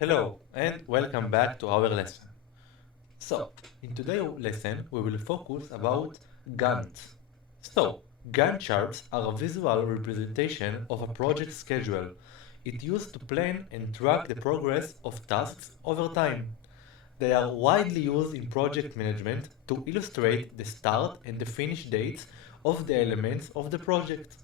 Hello and welcome back to our lesson. So, in today's lesson we will focus about Gantt. So, Gantt charts are a visual representation of a project schedule. It used to plan and track the progress of tasks over time. They are widely used in project management to illustrate the start and the finish dates of the elements of the project.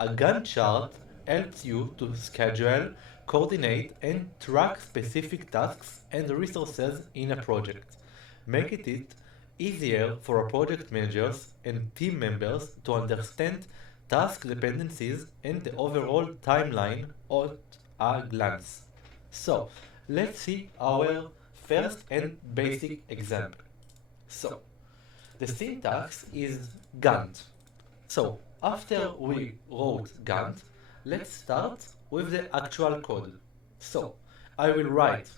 A Gantt chart helps you to schedule, coordinate, and track specific tasks and resources in a project, making it easier for project managers and team members to understand task dependencies and the overall timeline at a glance. So, let's see our first and basic example. So, the syntax is Gantt. So, after we wrote Gantt, let's start with the actual code. So, I will write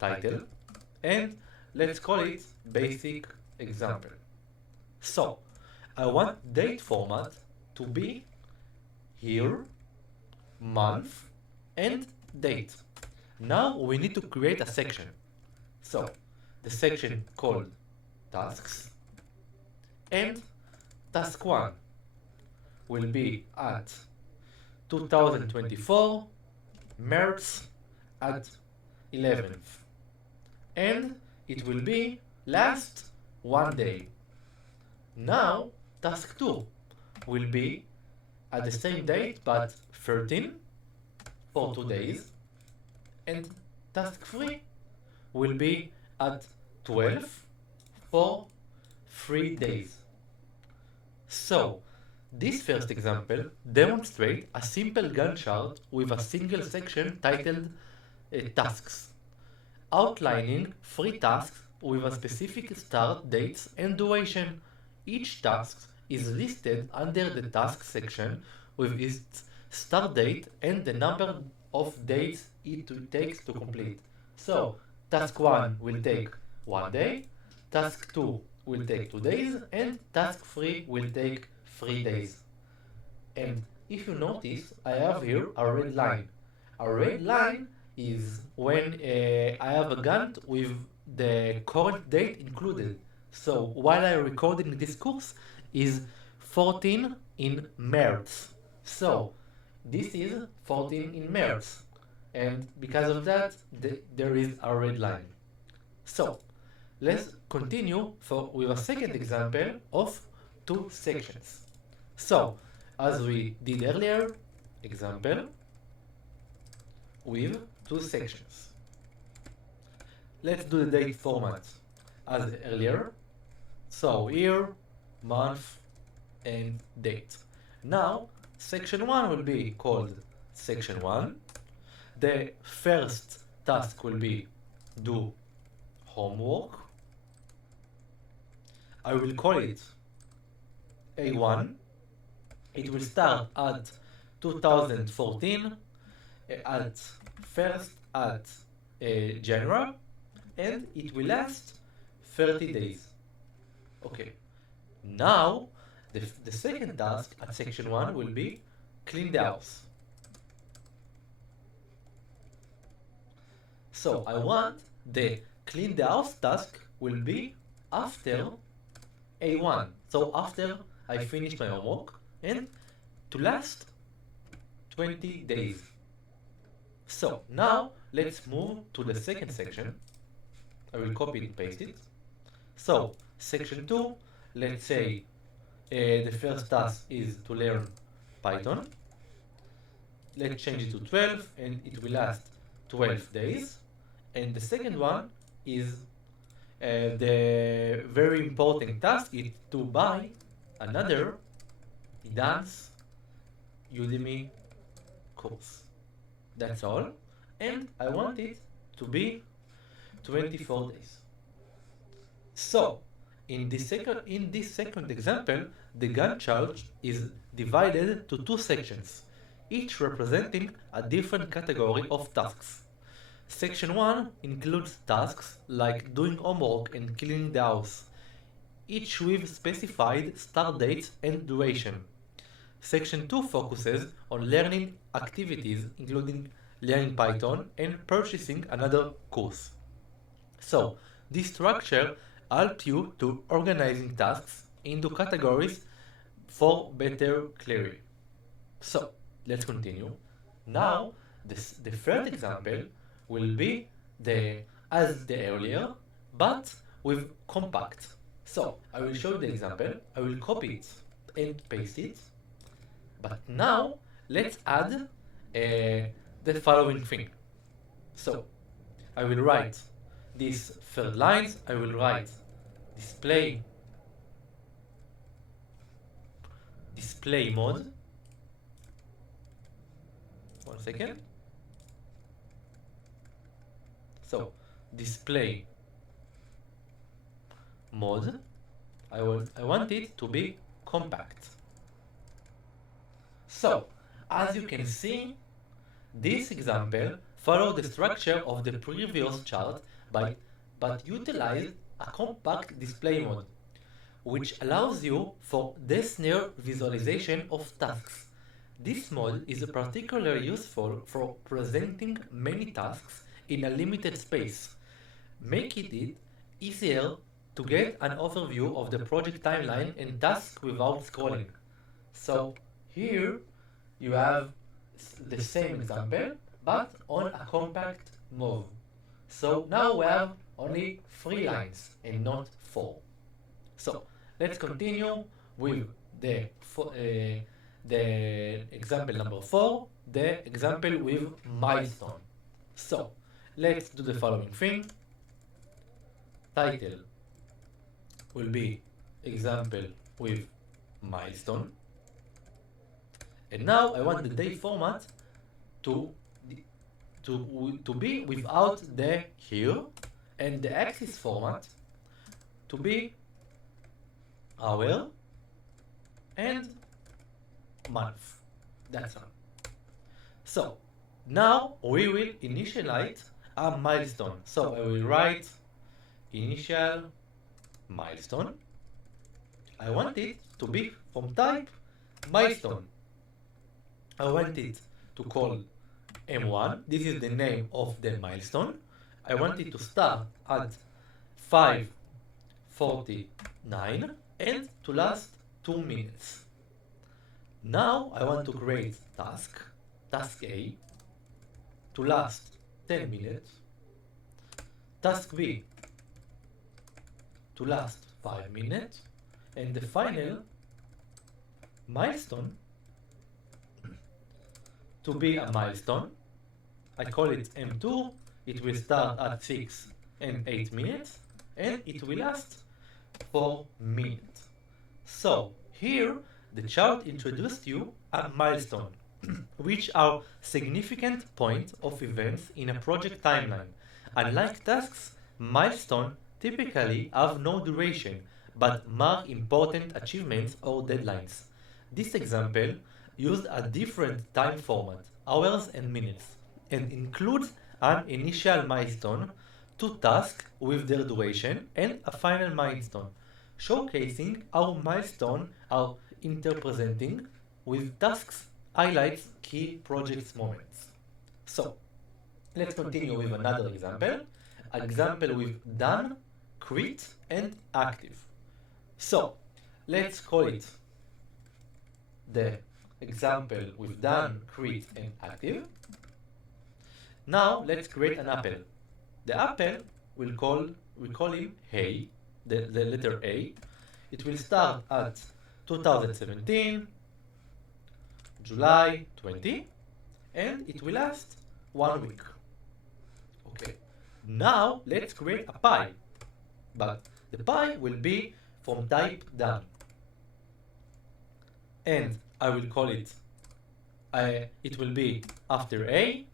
title and let's call it basic example. So, I want date format to be year, month, and date. Now we need to create a section. So, the section called tasks and task 1 will be at 2024 March at 11th, and it will be last one day. Now task 2 will be at the same date but 13 for 2 days, and task 3 will be at 12 for 3 days. So, this first example demonstrates a simple Gantt chart with a single section titled Tasks, outlining 3 tasks with a specific start dates and duration. Each task is listed under the task section with its start date and the number of days it takes to complete. So, task 1 will take 1 day, task 2 will take 2 days, and task 3 will take 3 days. And if you notice, I have here a red line. A red line is when I have a Gantt with the current date included. So while I'm recording this course is 14 in March. So this is 14 in March. And because of that, there is a red line. So let's continue with a second example of 2 sections. So, as we did earlier, example with 2 sections. Let's do the date format as earlier. So, year, month, and date. Now, section 1 will be called section 1. The first task will be do homework. I will call it A1. It will start at 2014 at first at January, and it will last 30 days. Okay. Now the second task at section 1 will be clean the house. So I want the clean the house task will be after A1. So after I finish my homework, and to last 20 days. So now let's move to the second section. I will copy and paste it. So section 2, let's say the first task is to learn Python. Let's change it to 12 and it will last 12 days. And the second one is the very important task is to buy another dance Udemy course. That's all. And I want it to be 24 days. So, in this second example, the Gantt chart is divided to 2 sections, each representing a different category of tasks. Section 1 includes tasks like doing homework and cleaning the house, each with specified start dates and duration. Section 2 focuses on learning activities including learning Python, and purchasing another course. So, this structure helps you to organizing tasks into categories for better clarity. So, let's continue. Now, the third example will be the as the earlier, but with compact. So, I will show you the example, I will copy it and paste it, but now let's add the following thing. So, I will write these third lines, I will write display mode. One second. So, display mode, I want it to be compact. So, as you can see, this example follows the structure of the previous chart but utilized a compact display mode, which allows you for linear visualization of tasks. This mode is particularly useful for presenting many tasks in a limited space, making it easier to get an overview of the project timeline and tasks without scrolling. So here you have the same example, but on a compact mode. So now we have only 3 lines and not 4. So let's continue with the example number 4, the example with milestone. So let's do the following thing. Title will be example with milestone. And now I want the date format to be without the here, and the axis format to be hour and month. That's all. So now we will initialize a milestone. So I will write initial milestone. I want it to be from type milestone. I want it to call M1. This is the name of the milestone. I want it to start at 5:49 and to last 2 minutes. Now I want to create task A, to last 10 minutes, task B to last 5 minutes, and the final milestone to be a milestone. I call it M2. It will start at 6 and 8 minutes, and it will last 4 minutes. So here the chart introduced you a milestone, which are significant points of events in a project timeline. Unlike tasks, milestones typically have no duration, but mark important achievements or deadlines. This example used a different time format, hours and minutes, and includes an initial milestone, 2 tasks with their duration, and a final milestone, showcasing how milestones are interpreting with tasks highlights key project moments. So let's continue with another example with done, create, and active. So let's call it the example with done, create, and active. Now let's create an apple. The apple we call him A, the letter A. It will start at 2017, July 20, and it will last 1 week. Okay. Now let's create a pie, but the pie will be from type done, and I will call it. It will be after A,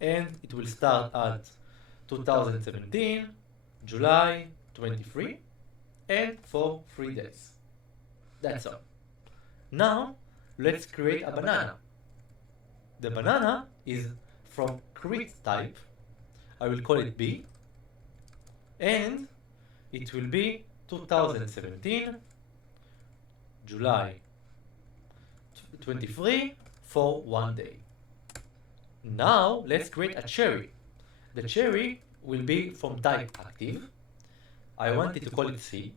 and it will start at 2017, July 23, and for 3 days. That's all. Now let's create a banana. The banana is from create type. I will call it B, and it will be 2017, July 23, for 1 day. Now let's create a cherry. The cherry will be from type active. I want it to call it C,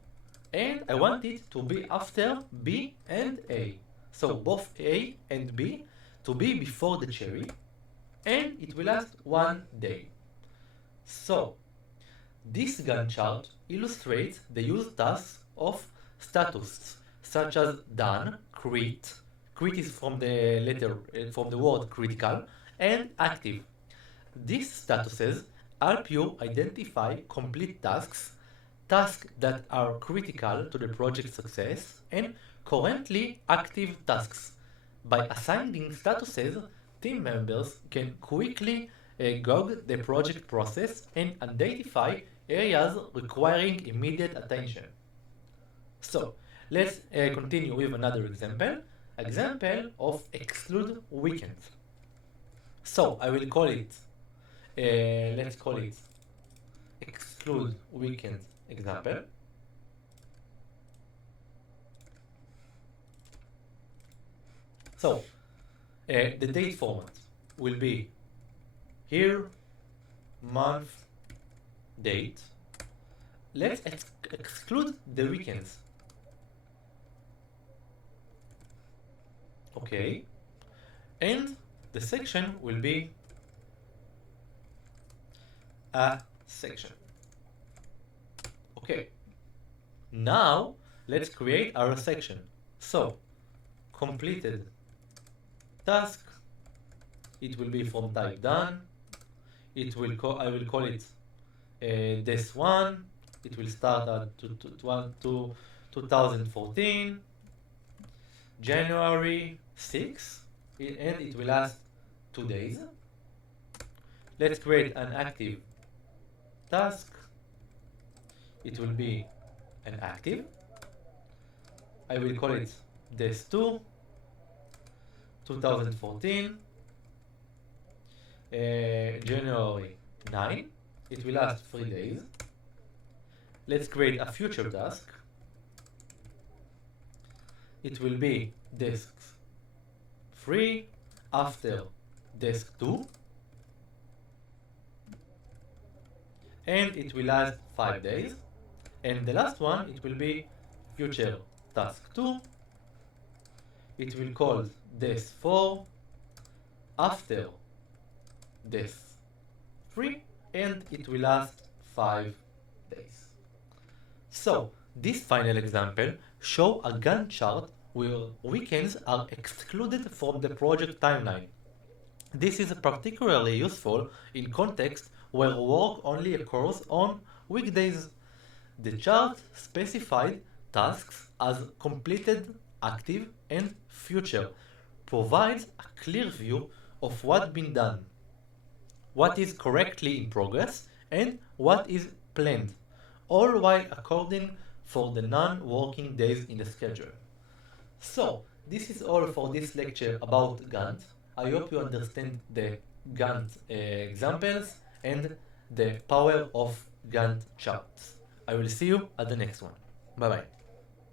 and I want it to be after B and A. So both A and B to be before the cherry, and it will last 1 day. So this Gantt chart illustrates the use tasks of status, such as done, crit. Crit is from the word critical, and active. These statuses help you identify complete tasks that are critical to the project success, and currently active tasks. By assigning statuses, team members can quickly gauge the project process and identify areas requiring immediate attention. So, let's continue with another example of exclude weekends. So, I will call it, let's call it exclude weekend example. So, the date format will be here, month, date. Let's exclude the weekends. Okay. And the section will be a section. Okay. Now, let's create our section. So, completed task. It will be from type done. I will call it this one. It will start at 2014, January 6, and it will last 2 days. Let's create an active task. It will be an active. I will call it this 2, 2014, January 9. It will last 3 days. Let's create a future task. It will be disk 3 after disk 2, and it will last 5 days. And the last one, it will be future task 2. It will call this 4 after this 3, and it will last 5 days. So, this final example shows a Gantt chart where weekends are excluded from the project timeline. This is particularly useful in contexts where work only occurs on weekdays. The chart specified tasks as completed, active, and future, provides a clear view of what's been done, what is correctly in progress, and what is planned, all while according for the non-working days in the schedule. So, this is all for this lecture about Gantt. I hope you understand the Gantt examples and the power of Gantt charts. I will see you at the next one. Bye bye.